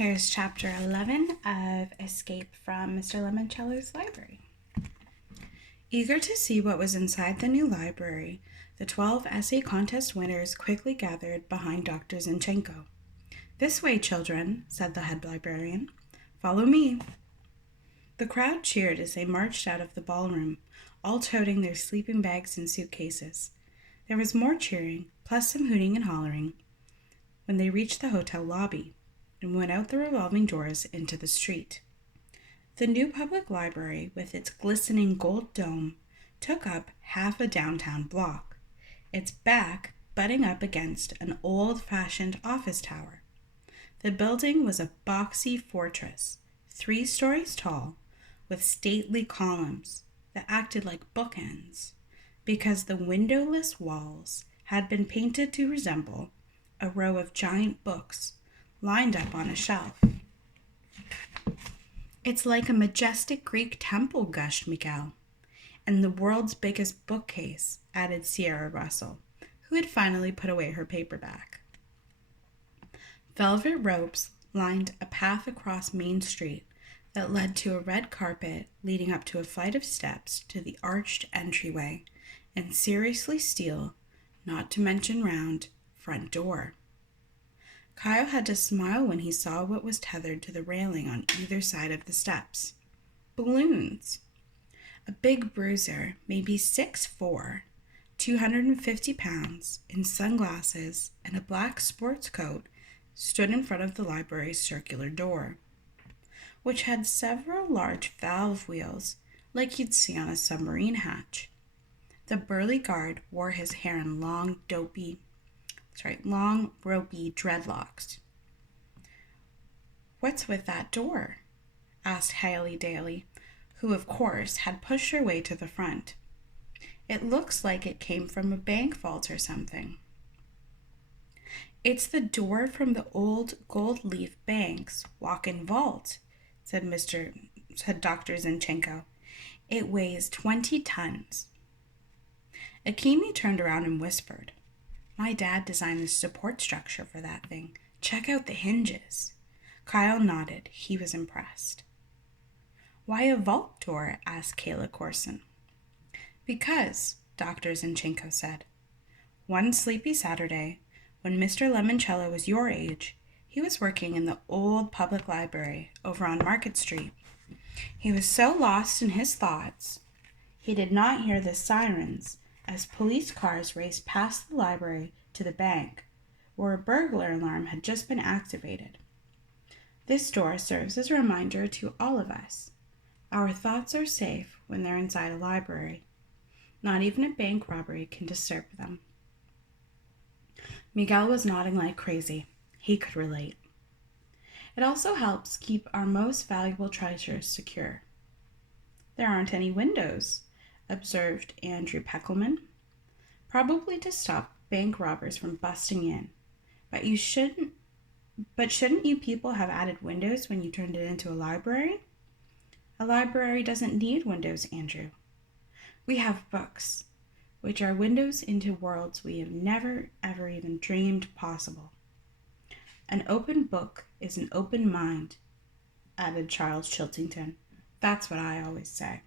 Here's chapter 11 of Escape from Mr. Lemoncello's library. Eager to see what was inside the new library, the 12 essay contest winners quickly gathered behind Dr. Zinchenko. "This way, children," said the head librarian. "Follow me." The crowd cheered as they marched out of the ballroom, all toting their sleeping bags and suitcases. There was more cheering, plus some hooting and hollering, when they reached the hotel lobby and went out the revolving doors into the street. The new public library, with its glistening gold dome, took up half a downtown block, its back butting up against an old-fashioned office tower. The building was a boxy fortress, 3 stories tall, with stately columns that acted like bookends, because the windowless walls had been painted to resemble a row of giant books lined up on a shelf. "It's like a majestic Greek temple," gushed Miguel. "And the world's biggest bookcase," added Sierra Russell, who had finally put away her paperback. Velvet ropes lined a path across Main Street that led to a red carpet leading up to a flight of steps to the arched entryway and seriously steel, not to mention round, front door. Kyle had to smile when he saw what was tethered to the railing on either side of the steps. Balloons. A big bruiser, maybe 6'4", 250 pounds, in sunglasses and a black sports coat, stood in front of the library's circular door, which had several large valve wheels like you'd see on a submarine hatch. The burly guard wore his hair in long, ropey dreadlocks. "What's with that door?" asked Haley Daly, who, of course, had pushed her way to the front. "It looks like it came from a bank vault or something." "It's the door from the old Gold Leaf Bank's walk-in vault," said Dr. Zinchenko. "It weighs 20 tons. Akemi turned around and whispered, "My dad designed the support structure for that thing. Check out the hinges." Kyle nodded. He was impressed. "Why a vault door?" asked Kayla Corson. "Because," Dr. Zinchenko said, "one sleepy Saturday, when Mr. Lemoncello was your age, he was working in the old public library over on Market Street. He was so lost in his thoughts, he did not hear the sirens as police cars raced past the library to the bank, where a burglar alarm had just been activated. This door serves as a reminder to all of us. Our thoughts are safe when they're inside a library. Not even a bank robbery can disturb them." Miguel was nodding like crazy. He could relate. "It also helps keep our most valuable treasures secure." "There aren't any windows," observed Andrew Peckelman. "Probably to stop bank robbers from busting in. But shouldn't you people have added windows when you turned it into a library?" "A library doesn't need windows, Andrew. We have books, which are windows into worlds we have never ever even dreamed possible. An open book is an open mind," added Charles Chiltington. "That's what I always say."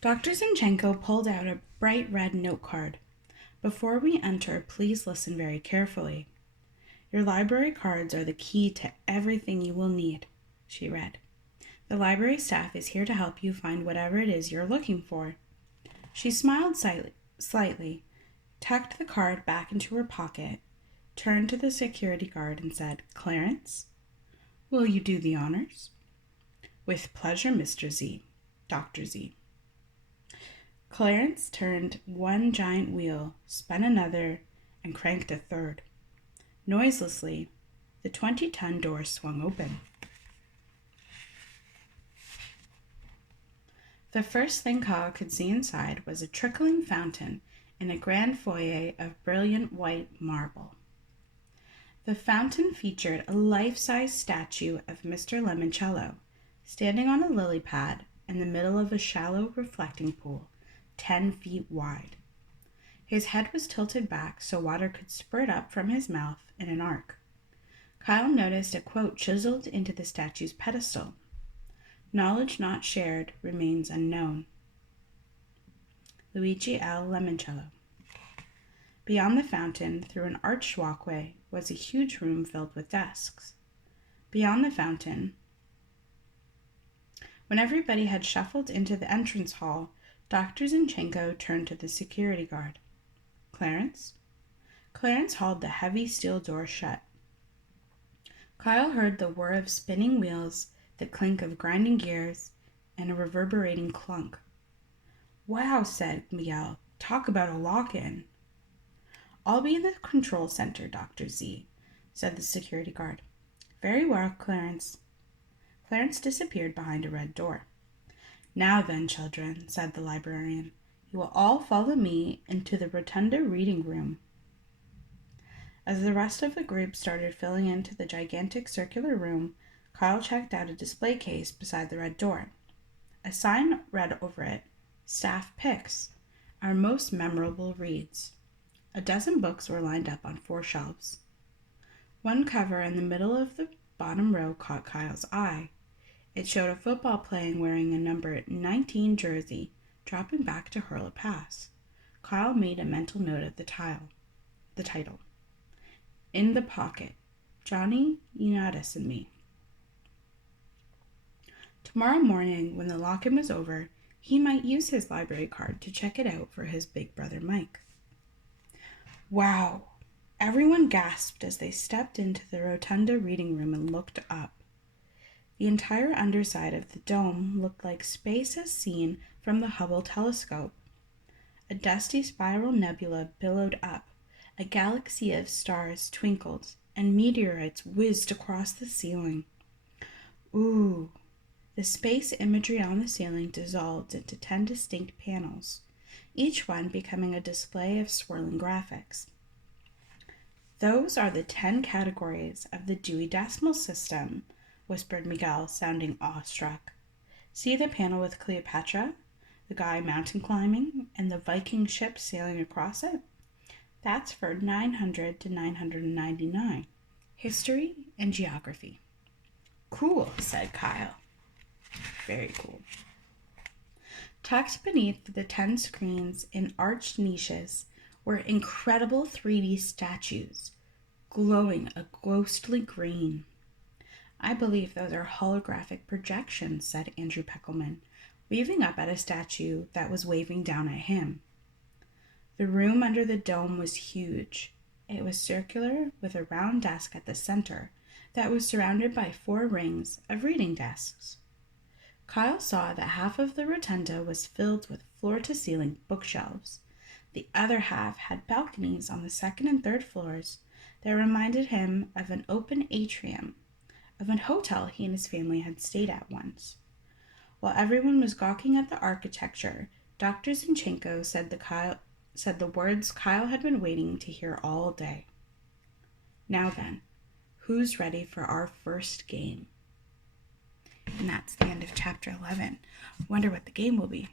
Dr. Zinchenko pulled out a bright red note card. "Before we enter, please listen very carefully. Your library cards are the key to everything you will need," she read. "The library staff is here to help you find whatever it is you're looking for." She smiled slightly, tucked the card back into her pocket, turned to the security guard and said, "Clarence, will you do the honors?" "With pleasure, Mr. Z. Dr. Z." Clarence turned one giant wheel, spun another, and cranked a third. Noiselessly, the 20-ton door swung open. The first thing Kyle could see inside was a trickling fountain in a grand foyer of brilliant white marble. The fountain featured a life-size statue of Mr. Lemoncello, standing on a lily pad in the middle of a shallow reflecting pool, 10 feet wide. His head was tilted back so water could spurt up from his mouth in an arc. Kyle noticed a quote chiseled into the statue's pedestal. "Knowledge not shared remains unknown." Luigi L. Lemoncello. Beyond the fountain, through an arched walkway, was a huge room filled with desks. Beyond the fountain, when everybody had shuffled into the entrance hall, Dr. Zinchenko turned to the security guard. "Clarence?" Clarence hauled the heavy steel door shut. Kyle heard the whir of spinning wheels, the clink of grinding gears, and a reverberating clunk. "Wow," said Miguel. "Talk about a lock-in." "I'll be in the control center, Dr. Z," said the security guard. "Very well, Clarence." Clarence disappeared behind a red door. "Now then, children," said the librarian, "you will all follow me into the rotunda reading room." As the rest of the group started filling into the gigantic circular room, Kyle checked out a display case beside the red door. A sign read over it, "Staff Picks, our most memorable reads." A dozen books were lined up on 4 shelves. One cover in the middle of the bottom row caught Kyle's eye. It showed a football player wearing a number 19 jersey, dropping back to hurl a pass. Kyle made a mental note of the title. "In the Pocket, Johnny Unitas and Me." Tomorrow morning, when the lock-in was over, he might use his library card to check it out for his big brother Mike. Wow! Everyone gasped as they stepped into the rotunda reading room and looked up. The entire underside of the dome looked like space as seen from the Hubble telescope. A dusty spiral nebula billowed up, a galaxy of stars twinkled, and meteorites whizzed across the ceiling. Ooh! The space imagery on the ceiling dissolved into 10 distinct panels, each one becoming a display of swirling graphics. "Those are the 10 categories of the Dewey Decimal System," whispered Miguel, sounding awestruck. "See the panel with Cleopatra, the guy mountain climbing, and the Viking ship sailing across it? That's for 900 to 999. History and geography." "Cool," said Kyle. "Very cool." Tucked beneath the 10 screens in arched niches were incredible 3D statues, glowing a ghostly green. "I believe those are holographic projections," said Andrew Peckelman, waving up at a statue that was waving down at him. The room under the dome was huge. It was circular, with a round desk at the center that was surrounded by 4 rings of reading desks. Kyle saw that half of the rotunda was filled with floor-to-ceiling bookshelves. The other half had balconies on the 2nd and 3rd floors that reminded him of an open atrium of an hotel he and his family had stayed at once. While everyone was gawking at the architecture, Dr. Zinchenko said the words Kyle had been waiting to hear all day. "Now then, who's ready for our first game?" And that's the end of chapter 11. Wonder what the game will be.